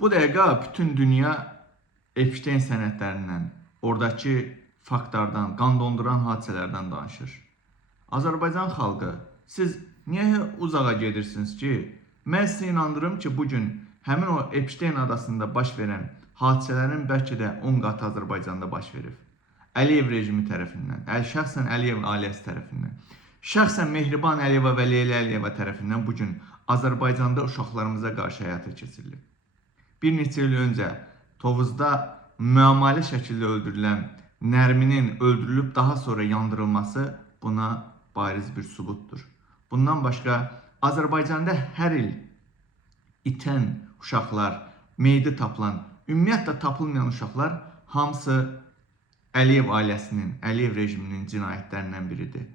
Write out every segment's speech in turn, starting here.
Bu dəqiqə bütün dünya Epstein sənədlərindən, oradakı faktlardan, qan donduran hadisələrdən danışır. Azərbaycan xalqı, siz niyə uzağa gedirsiniz ki? Mən sizi inandırım ki, bugün həmin o Epstein adasında baş verən hadisələrin bəlkə də 10 qat Azərbaycanda baş verib. Əliyev rejimi tərəfindən, şəxsən Əliyev ailəsi tərəfindən, şəxsən Mehriban Əliyeva və Leyla Əliyeva tərəfindən bugün Azərbaycanda uşaqlarımıza qarşı həyata keçirilib. Bir neçə il öncə Tovuzda müəmmalı şəkildə öldürülən Nərminin öldürülüb daha sonra yandırılması buna bariz bir sübutdur. Bundan başqa Azərbaycanda hər il itən uşaqlar, meyidi tapılan, ümumiyyətlə tapılmayan uşaqlar hamısı Əliyev ailəsinin, Əliyev rejiminin cinayətlərindən biridir.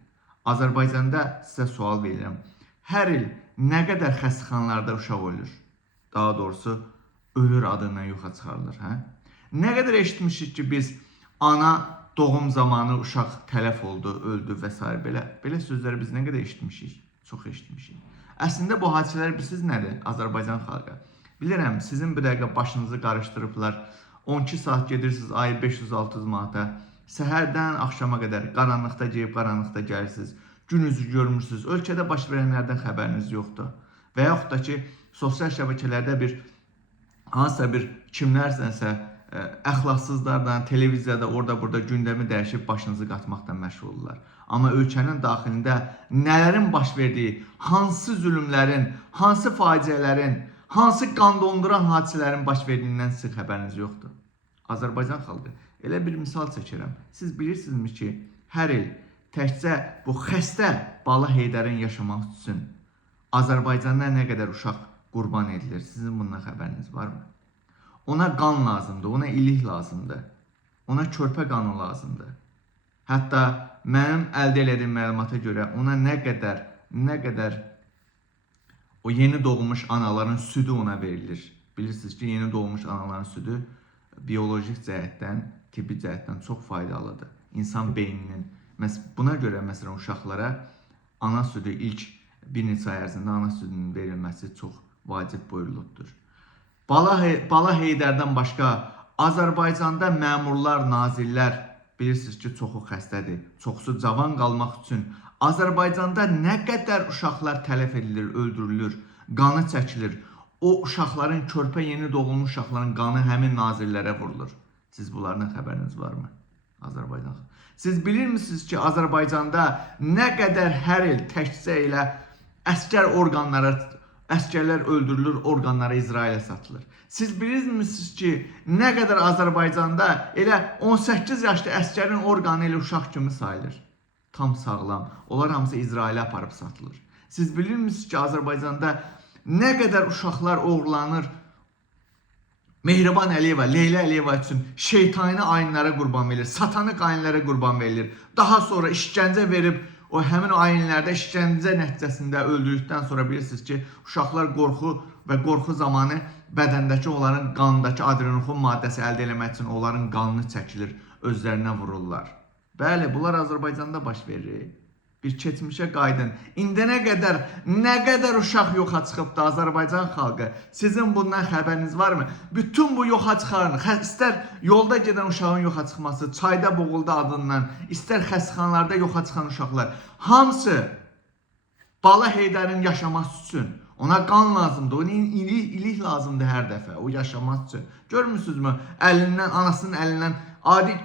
Azərbaycanda sizə sual verirəm. Hər il nə qədər xəstəxanalarda uşaq ölür? Daha doğrusu ölür adından yoxa çıxarılır. Nə qədər eşitmişik ki, biz ana doğum zamanı uşaq tələf oldu, öldü və s. Belə sözləri biz nə qədər eşitmişik? Çox eşitmişik. Əslində bu hadisələr bilirsiniz nədir? Azərbaycan xalqı. Bilirəm, sizin bir dəqiqə başınızı qarışdırıblar. 12 saat gedirsiniz, ayı 500-600 manata. Səhərdən axşama qədər qaranlıqda gəlib, qaranlıqda gəlirsiniz. Gününüzü görmürsünüz. Ölkədə baş verənlərdən xəbəriniz yoxdur. Və yaxud da ki, sosial şəbəkələrdə hansısa bir kimlərsənsə əxlaqsızlardan, televiziyada, orada-burada gündəmi dəyişib başınızı qatmaqdan məşğul olurlar. Amma ölkənin daxilində nələrin baş verdiyi, hansı zülümlərin, hansı faciələrin, hansı qan donduran hadisələrin baş verdiyindən sizin xəbəriniz yoxdur. Azərbaycan xalqı, elə bir misal çəkirəm. Siz bilirsinizmi ki, hər il təkcə bu xəstə Bala Heydərin yaşamaq üçün Azərbaycanda nə qədər uşaq qurban edilir? Sizin bundan xəbəriniz varmı? Ona qan lazımdır, ona ilik lazımdır, ona körpə qanı lazımdır. Hətta mənim əldə etdiyim məlumata görə ona nə qədər o yeni doğmuş anaların südü ona verilir. Bilirsiniz ki, yeni doğmuş anaların südü biyolojik cəhətdən, tibbi cəhətdən çox faydalıdır. İnsan beyninin. Buna görə məsələn uşaqlara ana südü ilk bir neçə ay ərzində ana südünün verilməsi çox vacib buyurulubdur. Bala Heydərdən başqa Azərbaycanda məmurlar, nazirlər bilirsiniz ki, çoxu xəstədir. Çoxusu cavan qalmaq üçün Azərbaycanda nə qədər uşaqlar tələf edilir, öldürülür, qanı çəkilir. O uşaqların, körpə yeni doğulmuş uşaqların qanı həmin nazirlərə vurulur. Siz bunlardan xəbəriniz varmı? Azərbaycan. Siz bilirmisiniz ki, Azərbaycanda nə qədər hər il təkcə ilə əsgərlər öldürülür, orqanlara İsrailə satılır. Siz bilirsiniz ki, nə qədər Azərbaycanda elə 18 yaşlı əsgərin orqanı ilə uşaq kimi sayılır. Tam sağlam. Onlar hamısı İsrailə aparıb satılır. Siz bilirsiniz ki, Azərbaycanda nə qədər uşaqlar oğurlanır, Mehriban Əliyeva, Leyla Əliyeva üçün şeytani ayinlərə qurban verilir, satanik ayinlərə qurban verilir. Daha sonra işgəncə verib, o həmin o ayinlərdə işgəncə nəticəsində öldürdükdən sonra bilirsiniz ki, uşaqlar qorxu və qorxu zamanı bədəndəki onların qanındakı adrenalin maddəsi əldə etmək üçün onların qanını çəkilir, özlərinə vururlar. Bəli, bunlar Azərbaycanda baş verir. Bir keçmişə qaydın. İndi nə qədər uşaq yoxa çıxıbdı Azərbaycan xalqı. Sizin bundan xəbəriniz varmı? Bütün bu yoxa çıxarın. İstər yolda gedən uşağın yoxa çıxması, çayda boğuldu adından, istər xəstəxanalarda yoxa çıxan uşaqlar. Hamısı Bala Heydərin yaşaması üçün. Ona qan lazımdır, ona ilik lazımdır hər dəfə, o yaşamaq üçün. Görmürsünüzmü? Anasının əlindən adi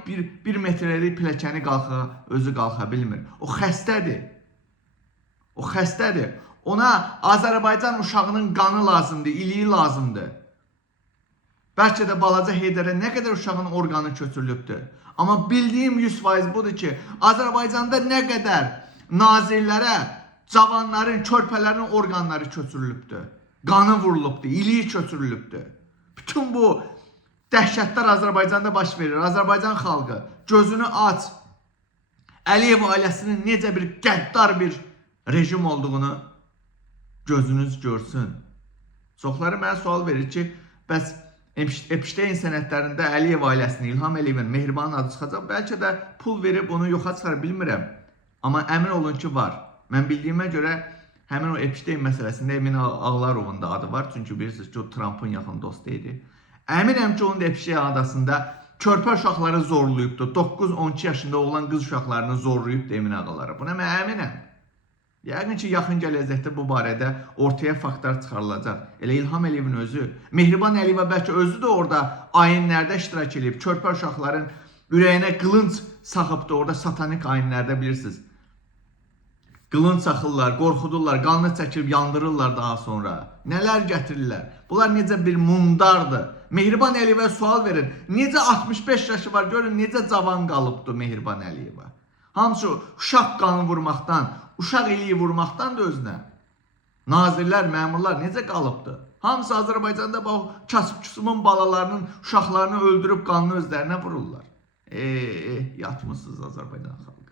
bir metrəlik pilləkəni özü qalxa bilmir. O xəstədir. O xəstədir. Ona Azərbaycan uşağının qanı lazımdır, iliyi lazımdır. Bəlkə də balaca Heydərə nə qədər uşağın orqanı köçürülübdür. Amma bildiyim 100% budur ki, Azərbaycanda nə qədər nazirlərə cavanların, körpələrin orqanları köçürülübdür. Qanı vurulubdur, iliyi köçürülübdür. Bütün bu dəhşətlər Azərbaycanda baş verir. Azərbaycan xalqı gözünü aç. Əliyev ailəsinin necə bir qəddar bir rejim olduğunu gözünüz görsün. Çoxları mənə sual verir ki, bəs Epstein sənədlərində Əliyev ailəsini, İlham Əliyevin, Mehribanın adı çıxacaq. Bəlkə də pul verib onu yoxa çıxar bilmirəm. Amma əmin olun ki, var. Mən bildiyimə görə Həmin o Epstein məsələsində Emin Ağlarovun da adı var. Çünki bilirsiniz ki, o Trump'ın yaxın dostu idi. Əminəm ki, onun da Epstein adasında körpə uşaqları zorlayıbdı. 9-12 yaşında olan qız uşaqlarını zorlayıbdı Emin Ağaları. Buna mən əminəm. Yəqin ki, yaxın gələcəkdə bu barədə ortaya faktlar çıxarılacaq. Elə İlham Əliyevin özü, Mehriban Əliyeva bəlkə özü də orada ayinlərdə iştirak edib. Körpə uşaqların ürəyinə qılınc saxıbdı orada satanik ayinlərdə bilirsiniz. Qılınc saxırlar, qorxudurlar, qanını çəkib yandırırlar daha sonra. Nələr gətirirlər? Bunlar necə bir mundardır. Mehriban Əliyevə sual verin. Necə 65 yaşı var, görün necə cavan qalıbdı Mehriban Əliyeva. Hamısı uşaq qanı vurmaqdan, uşaq iliyi vurmaqdan da özünə. Nazirlər, məmurlar necə qalıbdı? Hamısı Azərbaycanda bu kasıbçısının balalarının uşaqlarını öldürüb qanını özlərinə vururlar. Yatmışsınız Azərbaycan xalqı.